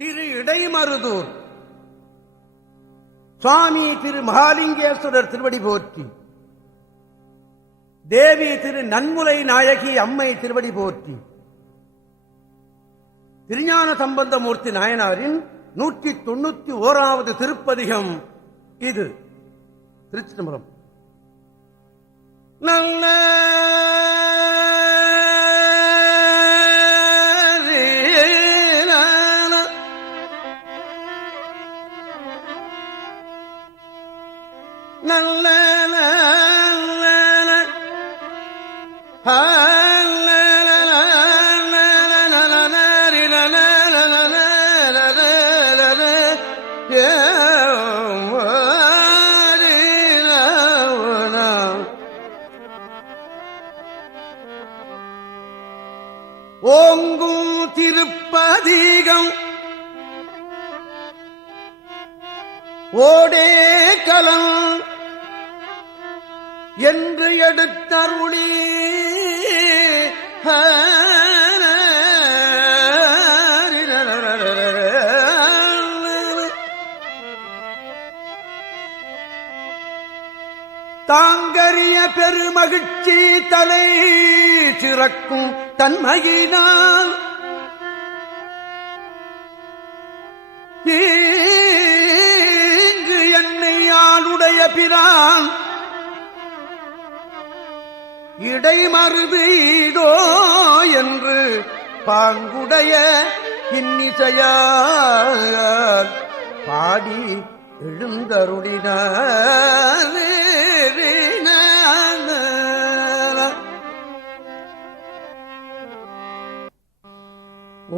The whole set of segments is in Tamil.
திரு இடைமருதூர் சுவாமி திரு மகாலிங்கேஸ்வரர் திருவடி போற்றி, தேவி திரு நன்முலை நாயகி அம்மை திருவடி போற்றி, திருஞான சம்பந்தமூர்த்தி நாயனாரின் 191வது திருப்பதிகம் இது. திருச்சிதம்பரம். நல்ல நல்ல ஓங்கும் திருப்பதிகம் ஓடே கலம் என்று எடுத்தருளி தாங்கரிய பெருமகிழ்ச்சி தலை சிறக்கும் தன்மையினால் இங்கு என்னை ஆளுடைய பிரான் இடைமருது இதோ என்று பாங்குடைய இன்னிசையால் பாடி எழுந்தருளினார்.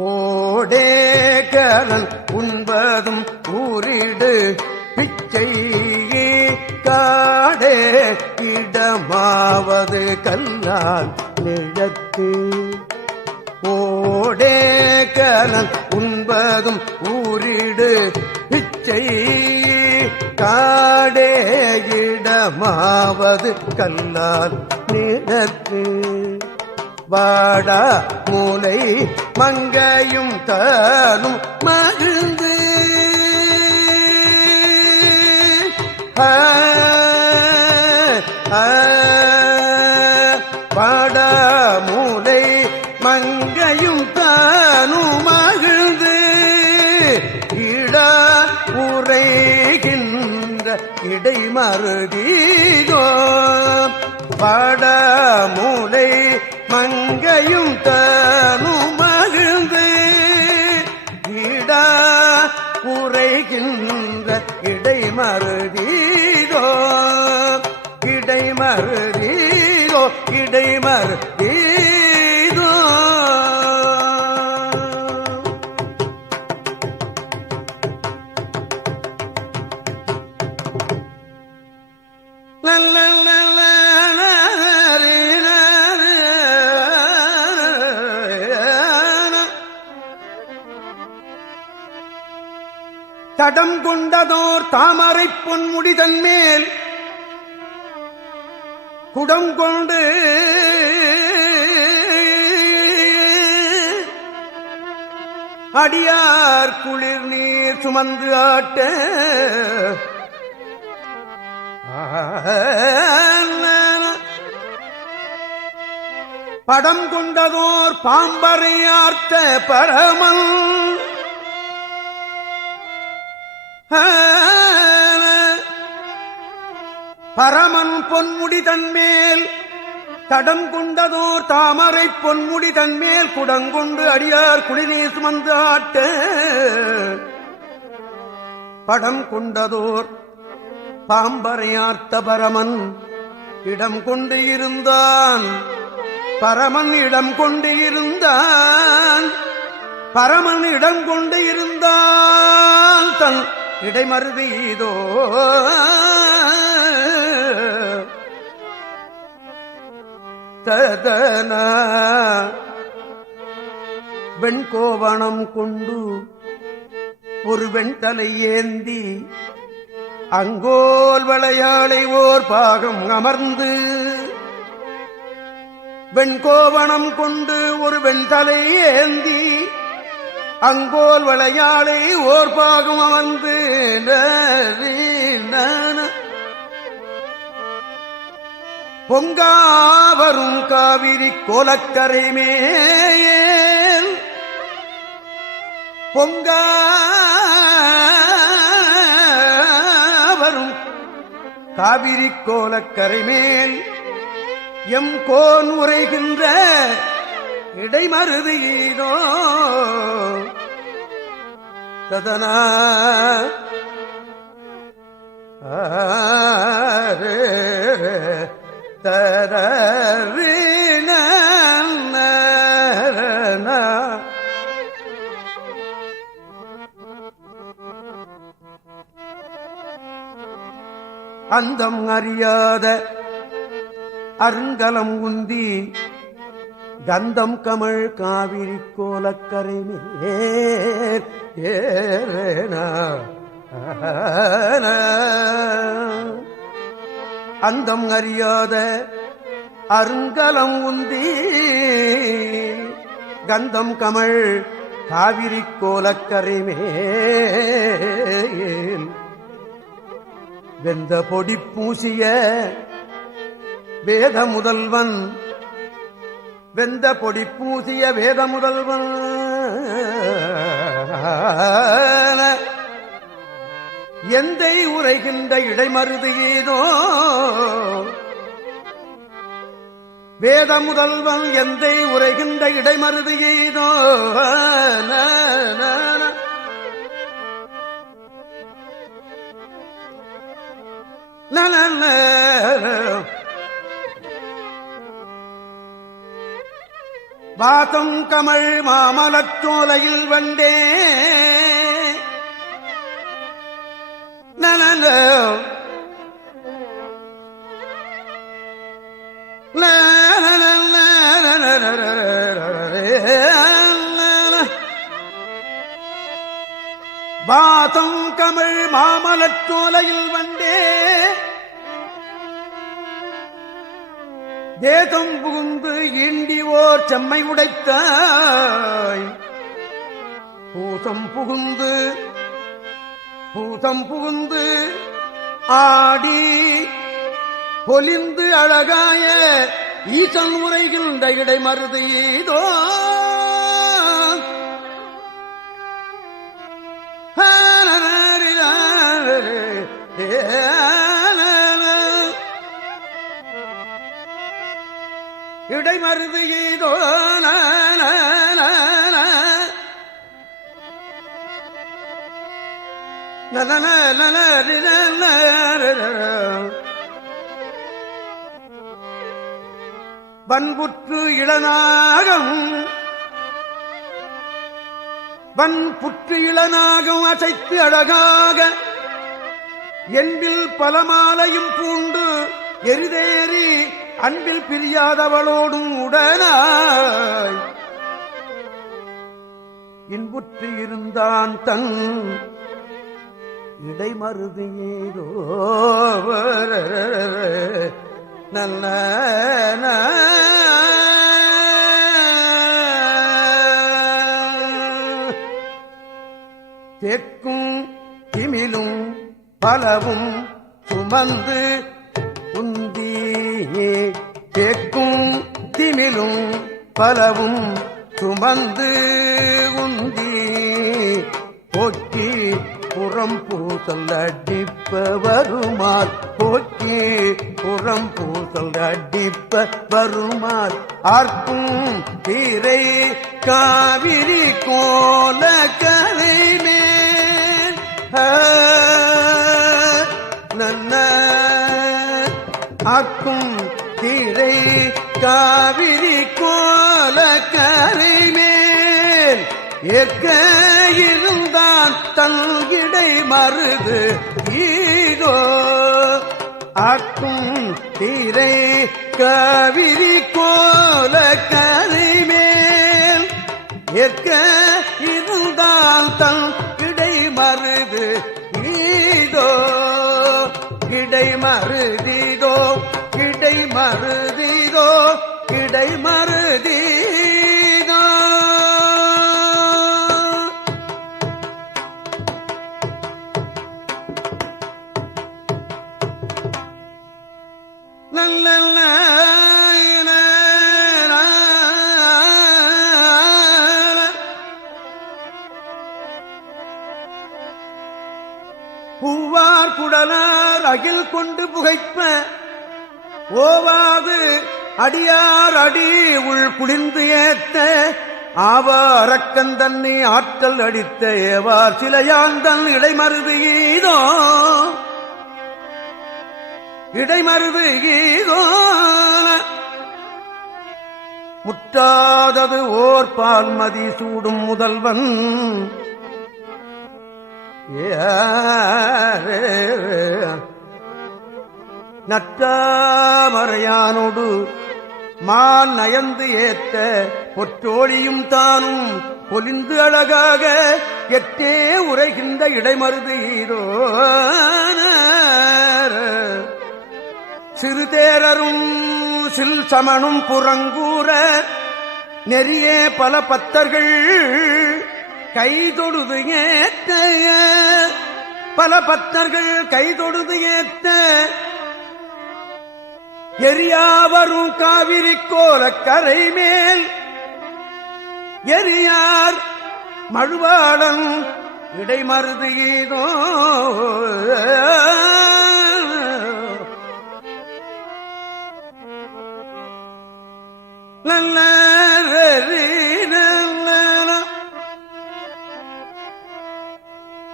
ஓடே கரல் உண்பதும் ஊரிடு பிச்சை காடே இடமாவது கல்லால் நிழத்து. ஓடே கரல் உண்பதும் ஊரிடு பிச்சை காடே இடமாவது கல்லால் நிழத்து. வாடா மூலை மங்கையும் தானும் மகிழ்ந்து வாடா மூலை மங்கையும் தானும் மகிழ்ந்து இடா உரைகின்ற இடைமருதீகோ. வாடா மூலை மங்கையும் தானும் மகிழ்ந்து இடா உரைகின்ற இடைமருதீரோ இடைமருதீரோ இடைமருதீரோ. தடம் கொண்டதோர் தாமரை பொன்முடிதன் மேல் குடம் கொண்டு அடியார் குளிர் நீர் சுமந்து ஆட்ட படம் கொண்டதோர் பாம்பரையார்த்த பரமன் பரமன் பொன்முடி தன்மேல் தடம் கொண்டதோர் தாமரை பொன்முடி தன்மேல் குடங்கொண்டு அடியார் குளிநீர் சுமந்து ஆட்ட படம் கொண்டதோர் பாம்பரையார்த்த பரமன் இடம் கொண்டு இருந்தான். பரமன் இடம் கொண்டு இருந்தான். பரமன் இடம் கொண்டு இருந்தான் தன் இடைமருது இதோ. ததன வெண்கோவணம் கொண்டு ஒரு வெண்தலை ஏந்தி அங்கோல் வளையாளை ஓர் பாகம் அமர்ந்து வெண்கோவணம் கொண்டு ஒரு வெண்தலை ஏந்தி அங்கோல் விளையாளை ஓர் பாகம் அமர்ந்து பொங்காவரும் காவிரி கோலக்கரை மேல் பொங்காவரும் காவிரி கோலக்கரை மேல் எம் கோன் உரைகின்ற இடைமருது ஈதோ சதனா தரீன அந்தம் அறியாத அருங்கலம் உந்தி கந்தம் கமழ் காவிரி கோலக்கரை மேல் அந்தம் அறியாத அருங்கலம் உந்தி கந்தம் கமழ் காவிரி கோலக்கரை மேல் வெந்த பொடி பூசிய வேத முதல்வன் வெந்த பொடி பூசிய வேத முதல்வன் எந்தை உரைகின்ற இடைமருது ஏதோ வேத முதல்வன் எந்தை உரைகின்ற இடைமருது ஏதோ வாதம் கமழ் மாமலச்சோலையில் வந்தே நல வாதம் கமழ் மாமலச்சோலையில் வந்தே தேகம் புகுந்து ஈண்டிவோர் செம்மை உடைத்தாய் பூசம் புகுந்து ஆடி பொலிந்து அழகாய ஈசன் உரைகின்ற இடைமருது ஏதோ இடைமருது ஏதோ வன்புற்று இளநாகம் வன்புற்று இளநாகம் அசைத்து அழகாக என்பில் பலமாலையும் பூண்டு எரிதேறி அன்பில் பிரியாதவளோடும் உடனாய் இன்புற்று இருந்தான் தன் இடைமருது ஏதோ நல்ல தேக்கும் திமிலும் பலவும் சுமந்து உந்தி தேக்கும் திமிலும் பலவும் சுமந்து உந்தி போற்றி புறம் பூசல் அடிப்ப வருமால் போற்றி புறம் பூசல் அடிப்ப வருமால் ஆர்க்கும் தீரை காவிரி கோல கரை மேல் நன்ன ஆக்கும் தீரை காவிரி கோல கரை மேல் ஏற்க இருந்தான் தன் இடை மருது ஈதோ ஆக்கும் தீரை காவிரி கோல கரை மேல் ஏற்க இருந்தான் தன் இடை மருது ஈதோ இடை மருதீதோ இடை மருதீதோ இடை மருதீதோ பூவார் குடலார் அகில் கொண்டு புகைப்ப ஓவாது அடியார் அடி உள் குளிர்ந்து ஏத்த ஆவா அரக்கன் தன்னை ஆற்றல் அடித்த ஏவார் சிலையாந்தன் இடைமருது ஈதோ இடைமருது ஈதோ முற்றாதது ஓர் பால்மதி சூடும் முதல்வன் நற்றாமறையானோடு மால் நயந்து ஏத்த பொற்றோழியும் தானும் பொலிந்து அழகாக எட்டே உரைகின்ற இடைமருது ஈரோ சிறுதேரரும் சில் சமனும் புறங்கூற நெறியே பல பத்தர்கள் கைதொடுது ஏத்த பல பத்தர்கள் கைதொடுது ஏத்த எரியாவரும் காவிரி கோல கரை மேல் எரியார் மழுவாளன் இடைமருது ஈதோ நல்ல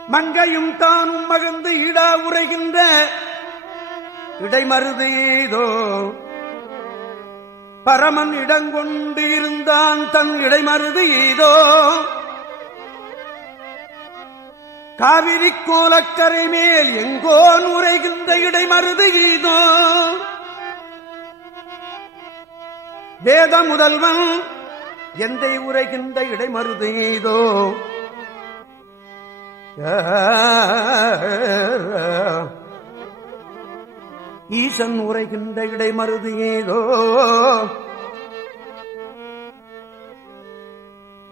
மங்கையும் தானும் மகந்து ஈடா உரைகின்ற இடைமருது ஈதோ பரமன் இடங்கொண்டு இருந்தான் தன் இடைமருது ஈதோ காவிரி கோலக்கரை மேல் எங்கோ உரைகின்ற இடைமருது ஈதோ வேத முதல்வன் எந்தை உரைகின்ற இடைமருது ஈதோ ஈசன் உரைகின்ற இடைமருது ஏதோ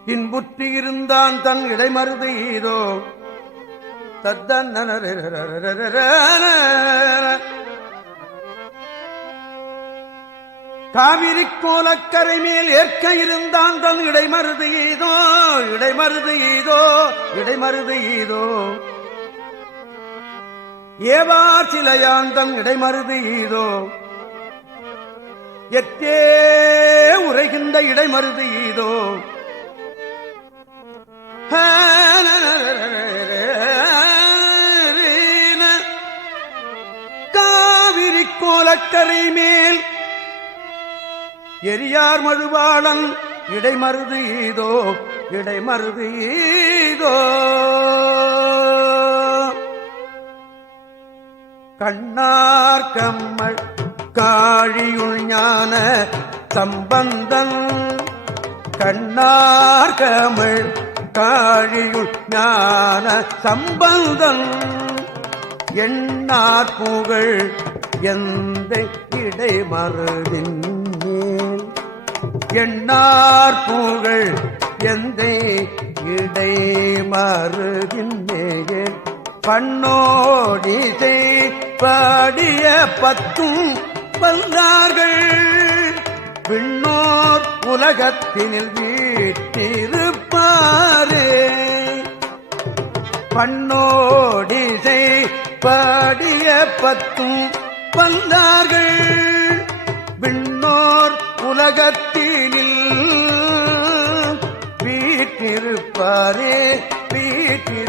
இன்புற்றி இருந்தான் தன் இடைமருது ஏதோ தத்தன்ன காவிரி கோலக்கரை மேல் ஏற்க இருந்தான் தன் இடைமருது ஈதோ இடைமருது ஈதோ இடைமருது ஈதோ ஏவா சிலையாந்தம் இடைமருது ஈதோ எட்டே உரைகின்ற இடைமருது ஈதோ காவிரி கோலக்கரை மேல் எரியார் மழுவாளன் இடைமருது ஈதோ இடைமருது ஈதோ கண்ணார் கம்மல் காழியுள் ஞான சம்பந்தன் கண்ணார் கமல் காழியுள் ஞான சம்பந்தன் எண்ணார் புகழ் எந்த இடைமருதின் எண்ணார் புகழ் எந்த இடைமருதின் பண்ணோடிசை பாடிய பத்தும் வந்தார்கள் விண்ணோர் உலகத்தினில் வீட்டிருப்பாரே பண்ணோடிசை பாடிய பத்தும் வந்தார்கள் விண்ணோர் உலகத்தினில் வீட்டிருப்பாரே வீட்டில்